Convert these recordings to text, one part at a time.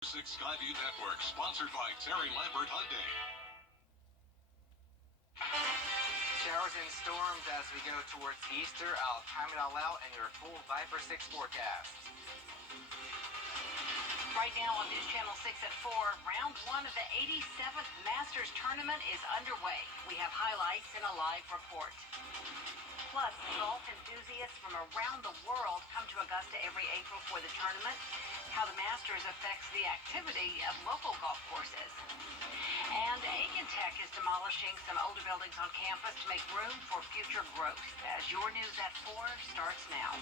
6 Skyview Network, sponsored by Terry Lambert Hyundai. Showers and storms as we go towards Easter. I'll time it all out in your full Viper 6 forecast. Right now on News Channel 6 at 4, round 1 of the 87th Masters Tournament is underway. We have highlights and a live report. Plus, golf enthusiasts from around the world come to Augusta every April for the tournament. How the Masters affects the activity of local golf courses. And Tech is demolishing some older buildings on campus to make room for future growth. As your News at 4 starts now.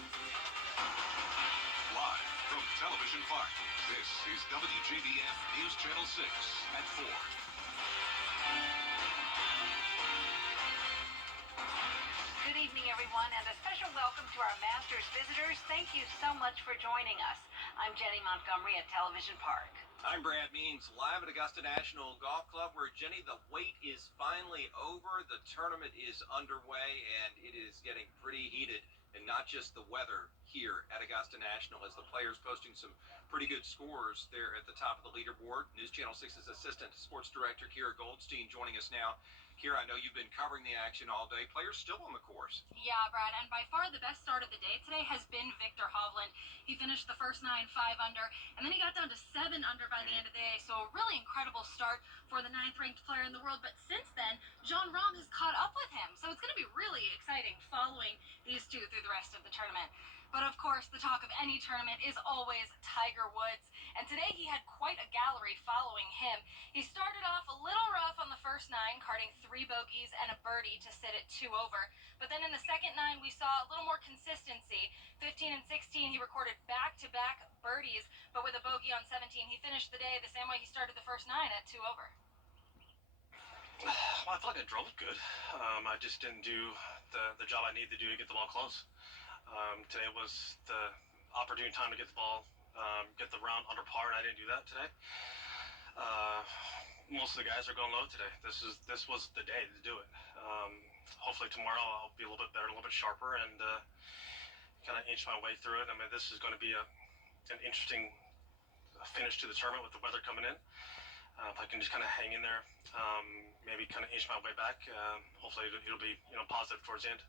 Live from Television Park, this is Wjbf News Channel 6 at 4. Good evening, everyone, and a special welcome to our Masters visitors. Thank you so much for joining us. I'm Jenny Montgomery at Television Park. I'm Brad Means, live at Augusta National Golf Club, where, Jenny, the wait is finally over. The tournament is underway, and it is getting pretty heated, and not just the weather here at Augusta National, as the players posting some pretty good scores there at the top of the leaderboard. News Channel 6's Assistant Sports Director Kira Goldstein joining us now. Kira, I know you've been covering the action all day. Players still on the course. Yeah, Brad, and by far the best start of the day today has been Victor Hovland. He finished the first 9 5 under, and then he got down to 7 under by the end of the day, so a really incredible start for the 9th-ranked player in the world. But since then, Jon Rahm has caught up with him, so it's going to be really exciting following these two through the rest of the tournament. But of course, the talk of any tournament is always Tiger Woods, and today he had quite a gallery following him. He started off a little rough on the first 9, carding 3 bogeys and a birdie to sit at 2 over. But then in the second 9, we saw a little more consistency. 15 and 16, he recorded back-to-back birdies, but with a bogey on 17, he finished the day the same way he started the first 9 at 2 over. Well, I feel like I drove it good. I just didn't do the job I needed to do to get the ball close. Today was the opportune time to get the ball, get the round under par, and I didn't do that today. Most of the guys are going low today. This was the day to do it. Hopefully tomorrow I'll be a little bit better, a little bit sharper, and kind of inch my way through it. I mean, this is going to be an interesting finish to the tournament with the weather coming in. If I can just kind of hang in there, maybe kind of inch my way back, hopefully it'll be positive towards the end.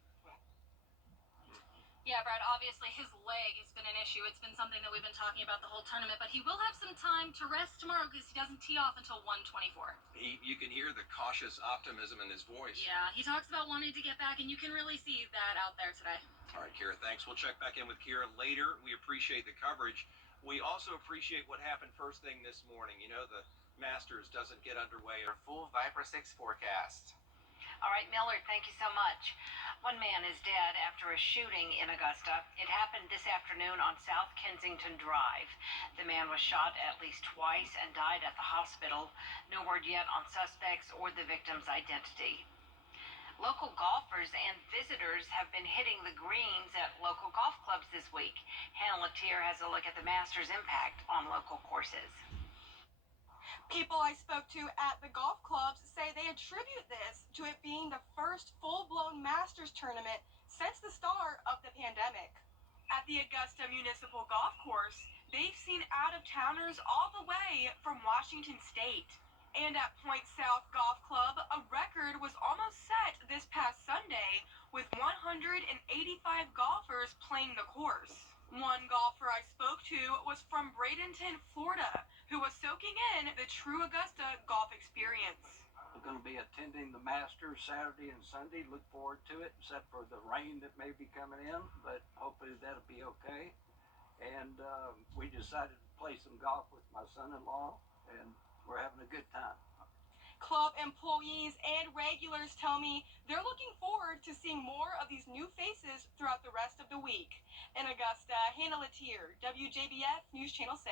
Yeah, Brad, obviously his leg has been an issue. It's been something that we've been talking about the whole tournament, but he will have some time to rest tomorrow because he doesn't tee off until 1:24. You can hear the cautious optimism in his voice. Yeah, he talks about wanting to get back, and you can really see that out there today. All right, Kira, thanks. We'll check back in with Kira later. We appreciate the coverage. We also appreciate what happened first thing this morning. You know, the Masters doesn't get underway. Your full Viper 6 forecast. All right, Millard, thank you so much. One man is dead after a shooting in Augusta. It happened this afternoon on South Kensington Drive. The man was shot at least twice and died at the hospital. No word yet on suspects or the victim's identity. Local golfers and visitors have been hitting the greens at local golf clubs this week. Hannah Latier has a look at the Masters' impact on local courses. People I spoke to at the golf clubs say they attribute this to it being the first full-blown Masters tournament since the start of the pandemic. At the Augusta Municipal Golf Course, they've seen out-of-towners all the way from Washington State. And at Point South Golf Club, a record was almost set this past Sunday with 185 golfers playing the course. One golfer I spoke to was from Bradenton, Florida, who was soaking in the true Augusta golf experience. We're going to be attending the Masters Saturday and Sunday. Look forward to it, except for the rain that may be coming in, but hopefully that'll be okay. And we decided to play some golf with my son-in-law, and we're having a good time. Club employees and regulars tell me they're looking forward to seeing more of these new faces throughout the rest of the week. In Augusta, Hannah Latier, Wjbf News Channel 6.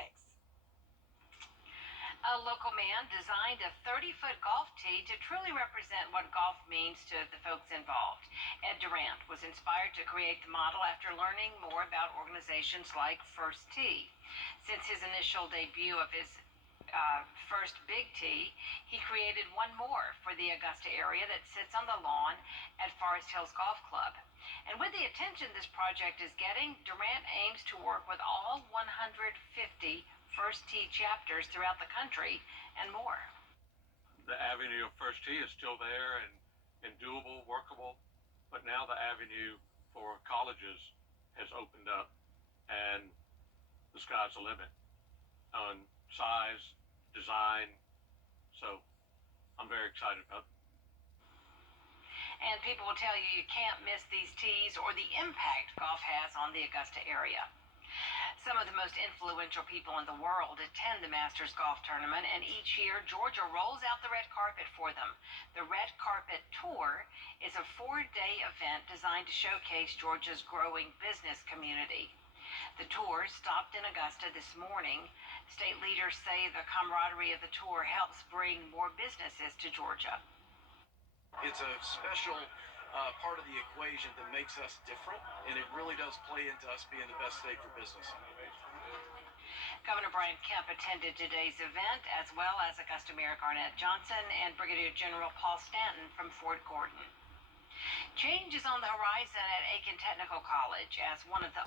A local man designed a 30-foot golf tee to truly represent what golf means to the folks involved. Ed Durant was inspired to create the model after learning more about organizations like First Tee. Since his initial debut of his first big tee, he created one more for the Augusta area that sits on the lawn at Forest Hills Golf Club. And with the attention this project is getting, Durant aims to work with all 150 first tee chapters throughout the country, and more. The avenue of first tee is still there and doable, workable, but now the avenue for colleges has opened up, and the sky's the limit on size, design. So I'm very excited about it. And people will tell you you can't miss these tees or the impact golf has on the Augusta area. Some of the most influential people in the world attend the Masters Golf Tournament, and each year Georgia rolls out the red carpet for them. The Red Carpet Tour is a 4-day event designed to showcase Georgia's growing business community. The tour stopped in Augusta this morning. State leaders say the camaraderie of the tour helps bring more businesses to Georgia. It's a special part of the equation that makes us different, and it really does play into us being the best state for business. Governor Brian Kemp attended today's event, as well as Augusta Mayor Garnett Johnson and Brigadier General Paul Stanton from Fort Gordon. Change is on the horizon at Aiken Technical College as one of the...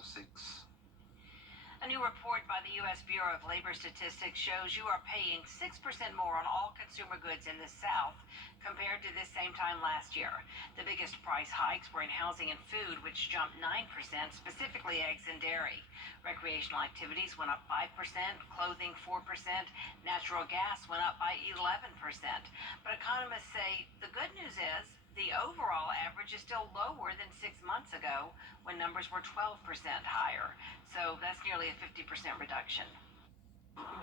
A new report by the U.S. Bureau of Labor Statistics shows you are paying 6% more on all consumer goods in the South compared to this same time last year. The biggest price hikes were in housing and food, which jumped 9%, specifically eggs and dairy. Recreational activities went up 5%, clothing 4%, natural gas went up by 11%. But economists say the good news is the overall average is still lower than 6 months ago when numbers were 12% higher. So that's nearly a 50% reduction.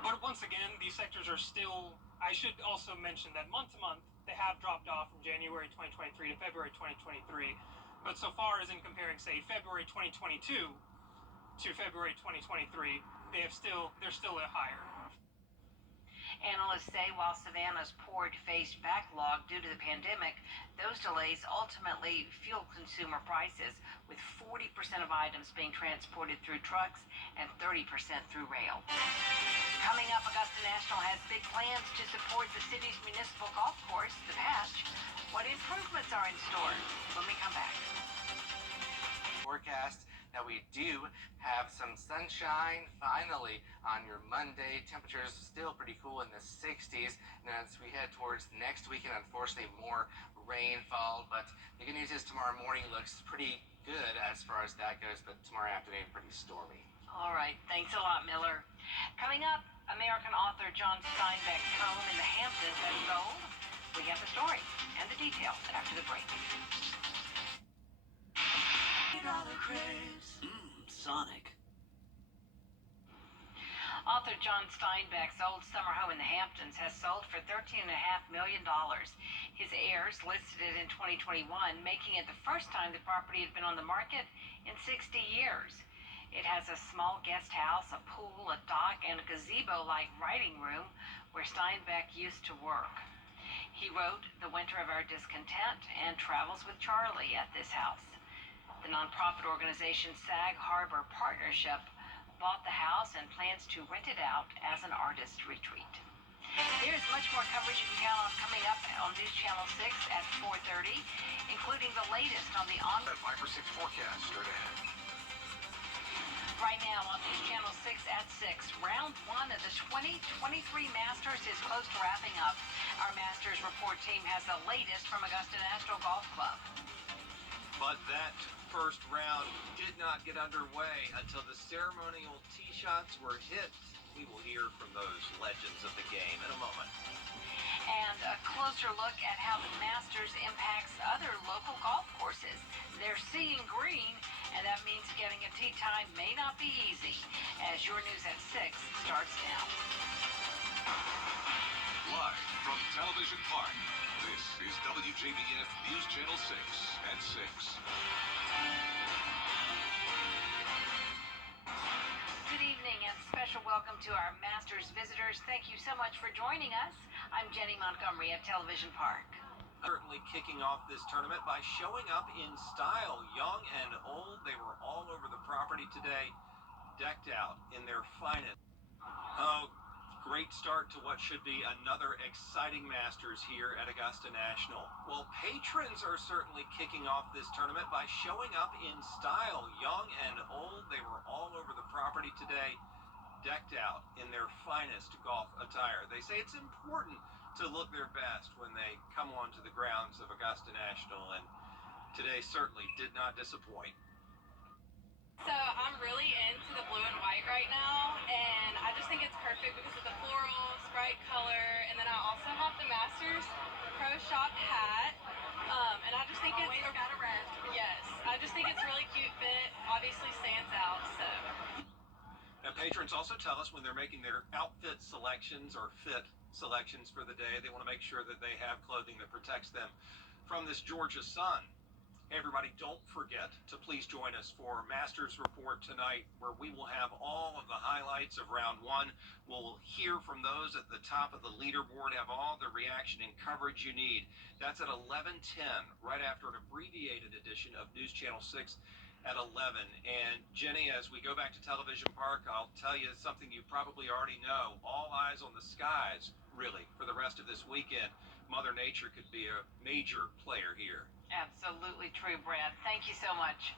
But once again, these sectors are still, I should also mention that month to month, they have dropped off from January 2023 to February 2023. But so far as in comparing, say, February 2022 to February 2023, they're still higher. Analysts say while Savannah's port faced backlog due to the pandemic, those delays ultimately fueled consumer prices, with 40% of items being transported through trucks and 30% through rail. Coming up, Augusta National has big plans to support the city's municipal golf course, the Patch. What improvements are in store when we come back? Forecast that we do have some sunshine finally on your Monday. Temperatures still pretty cool in the 60s. And as we head towards next weekend, unfortunately, more rainfall. But the good news is tomorrow morning looks pretty good as far as that goes. But tomorrow afternoon, pretty stormy. All right. Thanks a lot, Miller. Coming up, American author John Steinbeck's home in the Hamptons has sold. We have the story and the details after the break. Sonic. Author John Steinbeck's old summer home in the Hamptons has sold for $13.5 million. His heirs listed it in 2021, making it the first time the property had been on the market in 60 years. It has a small guest house, a pool, a dock, and a gazebo-like writing room where Steinbeck used to work. He wrote The Winter of Our Discontent and Travels with Charlie at this house. The nonprofit organization Sag Harbor Partnership bought the house and plans to rent it out as an artist retreat. There's much more coverage you can count on coming up on News Channel 6 at 4:30, including the latest on the That Viper 6 forecast straight ahead. Right now on News Channel 6 at 6, round 1 of the 2023 Masters is close to wrapping up. Our Masters report team has the latest from Augusta National Golf Club. But that first round did not get underway until the ceremonial tee shots were hit. We will hear from those legends of the game in a moment. And a closer look at how the Masters impacts other local golf courses. They're seeing green, and that means getting a tee time may not be easy. As your news at 6 starts now. Live from Television Park, this is WJBF News Channel 6 at 6. Good evening and special welcome to our Masters visitors. Thank you so much for joining us. I'm Jenny Montgomery at Television Park. Certainly kicking off this tournament by showing up in style, young and old. They were all over the property today, decked out in their finest. Oh, great start to what should be another exciting Masters here at Augusta National. Well, patrons are certainly kicking off this tournament by showing up in style, young and old. They were all over the property today, decked out in their finest golf attire. They say it's important to look their best when they come onto the grounds of Augusta National, and today certainly did not disappoint. So I'm really into the blue and white right now, and I just think it's perfect because of the florals, bright color, and then I also have the Masters Pro Shop hat, and I just think Always got a red. yes, I just think it's really cute fit. Obviously stands out. So. Now, patrons also tell us when they're making their outfit selections or fit selections for the day, they want to make sure that they have clothing that protects them from this Georgia sun. Everybody, don't forget to please join us for Masters Report tonight, where we will have all of the highlights of round one. We'll hear from those at the top of the leaderboard, have all the reaction and coverage you need. That's at 11:10, right after an abbreviated edition of News Channel 6 at 11. And Jenny, as we go back to Television Park, I'll tell you something you probably already know. All eyes on the skies, really, for the rest of this weekend. Mother Nature could be a major player here. Absolutely true, Brad. Thank you so much.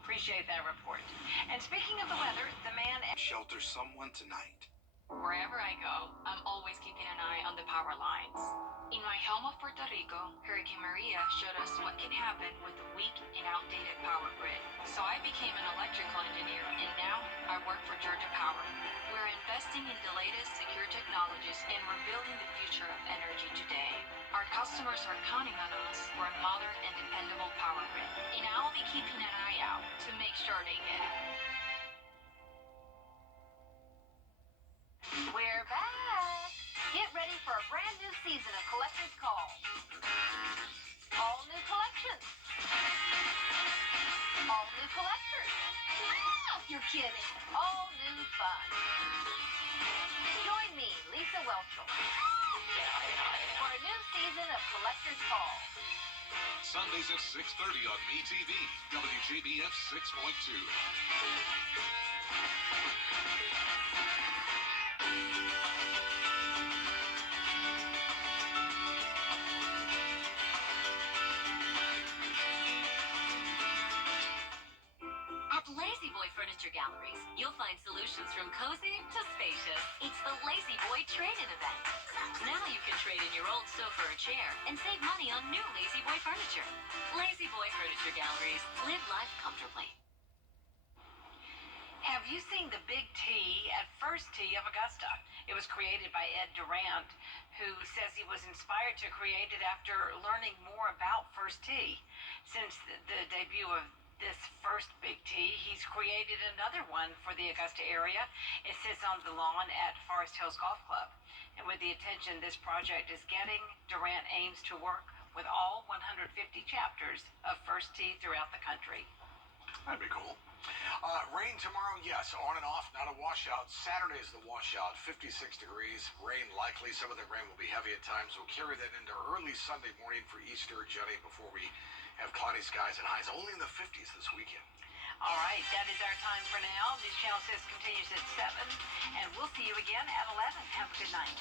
Appreciate that report. And speaking of the weather, the man... Shelter someone tonight. Wherever I go, I'm always keeping an eye on the power lines. In my home of Puerto Rico, Hurricane Maria showed us what can happen with a weak and outdated power grid. So I became an electrical engineer, and now I work for Georgia Power. We're investing in the latest secure technologies, and we're building the future of energy today. Our customers are counting on us for a modern and dependable power grid, and I'll be keeping an eye out to make sure they get it. We're back. Get ready for a brand new season of Collector's Call. All new collections. All new collectors. You're kidding. All new fun. Join me, Lisa Welchel, for a new season of Collector's Call. Sundays at 6:30 on MeTV, WJBF 6.2. At Lazy Boy Furniture Galleries, you'll find solutions from cozy to spacious. It's the Lazy Boy Trade-In event. Now you can trade in your old sofa or chair and save money on new Lazy Boy furniture. Lazy Boy Furniture Galleries. Live life comfortably. Have you seen the Big T at First Tee of Augusta? It was created by Ed Durant, who says he was inspired to create it after learning more about First Tee. Since the debut of this first Big T, he's created another one for the Augusta area. It sits on the lawn at Forest Hills Golf Club. And with the attention this project is getting, Durant aims to work with all 150 chapters of First Tee throughout the country. That'd be cool. Rain tomorrow, yes, on and off, not a washout. Saturday is the washout, 56 degrees, rain likely. Some of the rain will be heavy at times. We'll carry that into early Sunday morning for Easter, Jenny, before we have cloudy skies and highs only in the 50s this weekend. All right, that is our time for now. News Channel 6 continues at 7, and we'll see you again at 11. Have a good night.